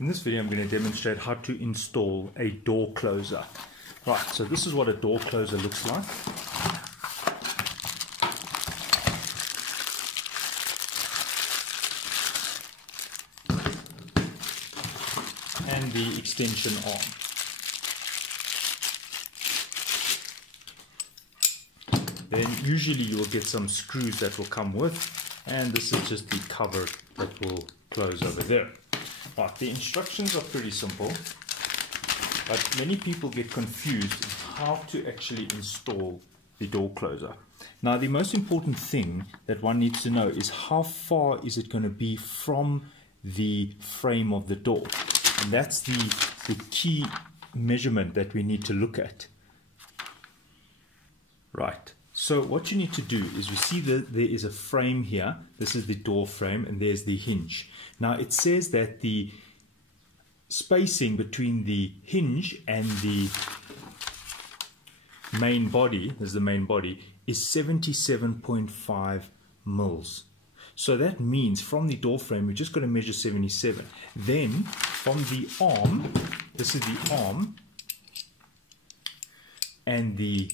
In this video I'm going to demonstrate how to install a door closer. Right, so this is what a door closer looks like. And the extension arm. Then usually you will get some screws that will come with, and this is just the cover that will close over there. Right, the instructions are pretty simple, but many people get confused in how to actually install the door closer. Now the most important thing that one needs to know is how far is it going to be from the frame of the door, and that's the key measurement that we need to look at. Right. So what you need to do is, you see that there is a frame here. This is the door frame, and there's the hinge. Now it says that the spacing between the hinge and the main body, this is the main body, is 77.5 mils. So that means from the door frame we're just going to measure 77. Then from the arm, this is the arm, and the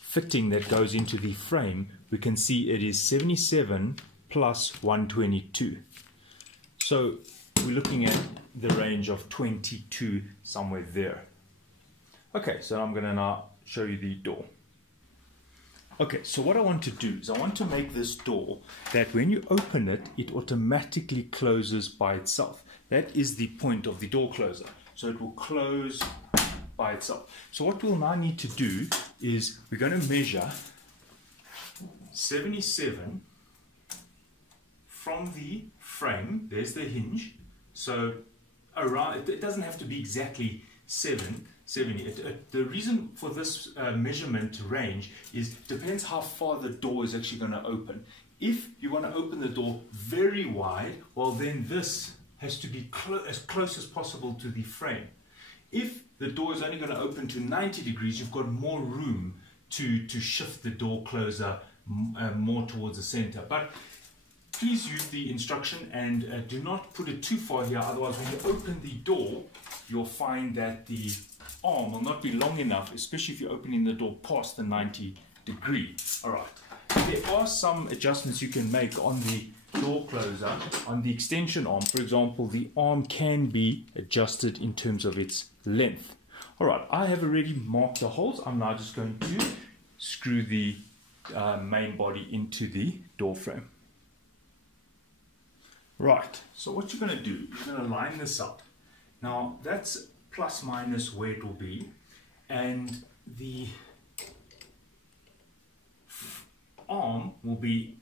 fitting that goes into the frame, we can see it is 77 plus 122. So we're looking at the range of 22, somewhere there. Okay, so I'm going to now show you the door. Okay, so what I want to do is I want to make this door that when you open it, it automatically closes by itself. That is the point of the door closer. So it will close by itself. So what we'll now need to do is we're going to measure 77 from the frame. There's the hinge. So around, it doesn't have to be exactly 70. The reason for this measurement range is depends how far the door is actually going to open. If you want to open the door very wide, well then this has to be as close as possible to the frame. If the door is only going to open to 90 degrees, you've got more room to shift the door closer more towards the center. But please use the instruction and do not put it too far here, otherwise when you open the door, you'll find that the arm will not be long enough, especially if you're opening the door past the 90 degree. Alright, there are some adjustments you can make on the door closer, on the extension arm. For example, the arm can be adjusted in terms of its length. Alright, I have already marked the holes. I'm now just going to screw the main body into the door frame. Right, so what you're going to do, you're going to line this up. Now that's plus minus where it will be, and the arm will be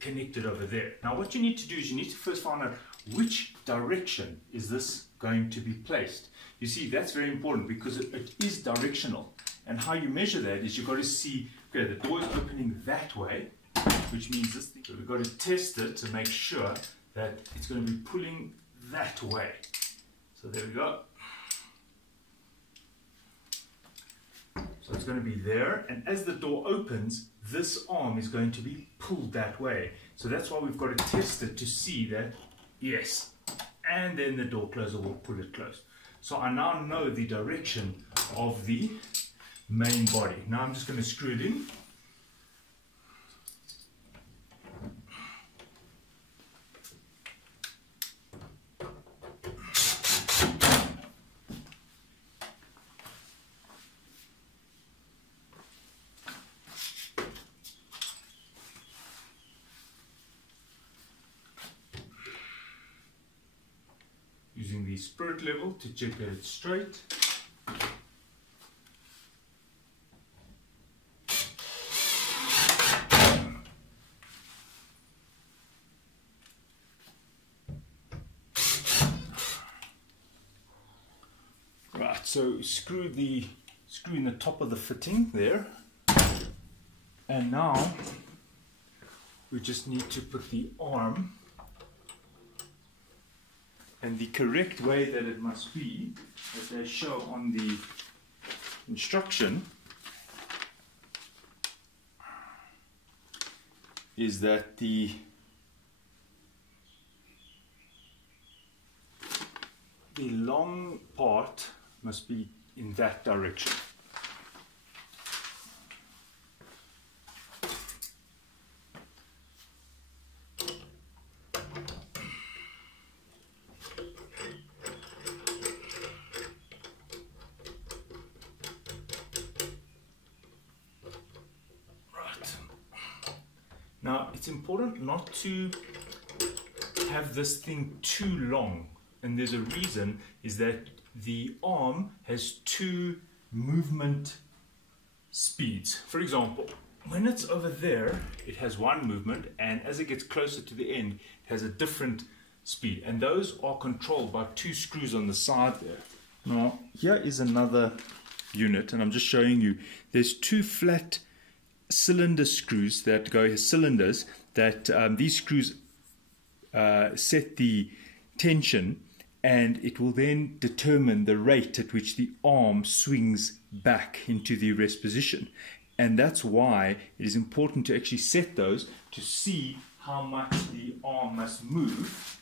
connected over there. Now what you need to do is you need to first find out which direction is this going to be placed. You see, that's very important because it is directional, and how you measure that is you've got to see, okay, the door is opening that way, which means this thing, so we've got to test it to make sure that it's going to be pulling that way. So there we go. So it's going to be there, and as the door opens, this arm is going to be pulled that way. So that's why we've got to test it to see that, yes, and then the door closer will pull it close. So I now know the direction of the main body. Now I'm just going to screw it in. Using the spirit level to check that it's straight. Right, so screw in the top of the fitting there, and now we just need to put the arm. And the correct way that it must be, as they show on the instruction, is that the the long part must be in that direction. Now, it's important not to have this thing too long, and there's a reason, is that the arm has two movement speeds. For example, when it's over there, it has one movement, and as it gets closer to the end, it has a different speed, and those are controlled by two screws on the side there. Now, here is another unit, and I'm just showing you, there's two flat cylinder screws that go as cylinders that these screws set the tension, and it will then determine the rate at which the arm swings back into the rest position. And that's why it is important to actually set those to see how much the arm must move.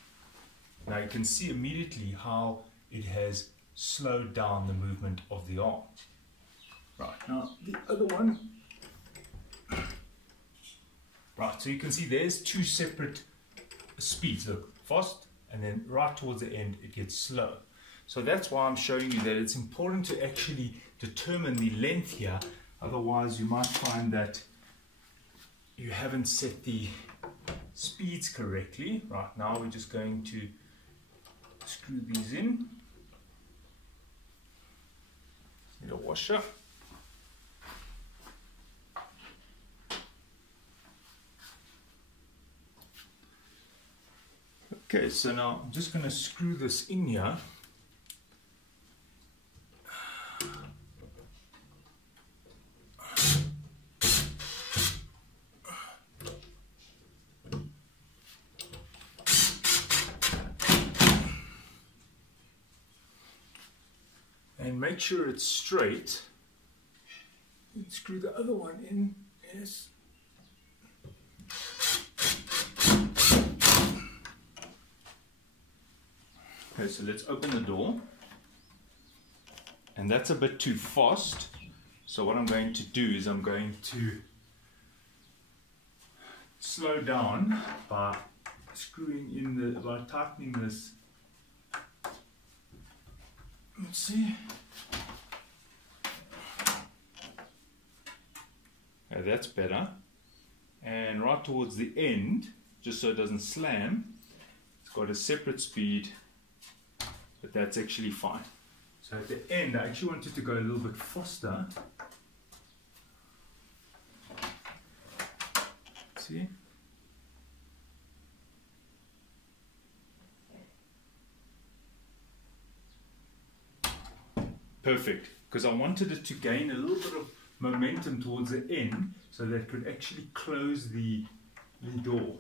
Now you can see immediately how it has slowed down the movement of the arm. Right, now the other one. Right, so you can see there's two separate speeds. Look, fast, and then right towards the end it gets slow. So that's why I'm showing you that it's important to actually determine the length here. Otherwise you might find that you haven't set the speeds correctly. Right, now we're just going to screw these in. Need a washer. Okay, so now I'm just going to screw this in here. And make sure it's straight. And screw the other one in. Yes. Okay, so let's open the door, and that's a bit too fast, so what I'm going to do is I'm going to slow down by screwing in by tightening this. Let's see. Okay, that's better, and right towards the end, just so it doesn't slam, it's got a separate speed. But that's actually fine. So at the end, I actually wanted to go a little bit faster. See? Perfect, because I wanted it to gain a little bit of momentum towards the end so that it could actually close the door.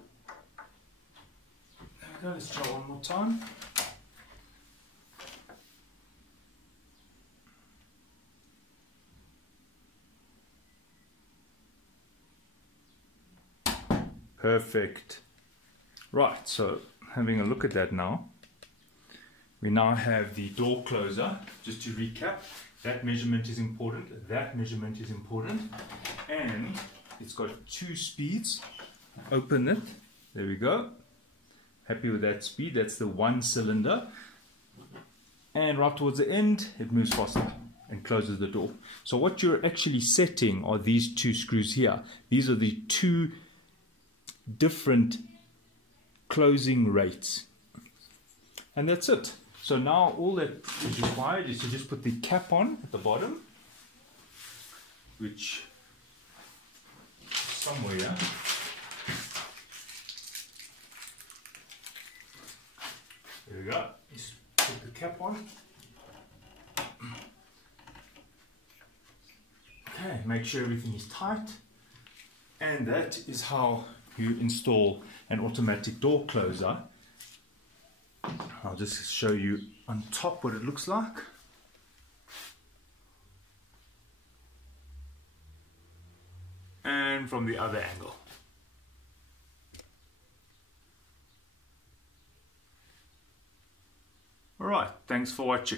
There we go, let's try one more time. Perfect. Right, so having a look at that now, we now have the door closer. Just to recap, that measurement is important, that measurement is important, and it's got two speeds. Open it, there we go. Happy with that speed, that's the one cylinder. And right towards the end, it moves faster and closes the door. So what you're actually setting are these two screws here. These are the two different closing rates, and that's it. So now all that is required is to just put the cap on at the bottom, which is somewhere here. There we go. Just put the cap on. Okay, make sure everything is tight, and that is how you install an automatic door closer. I'll just show you on top what it looks like. And from the other angle. Alright, thanks for watching.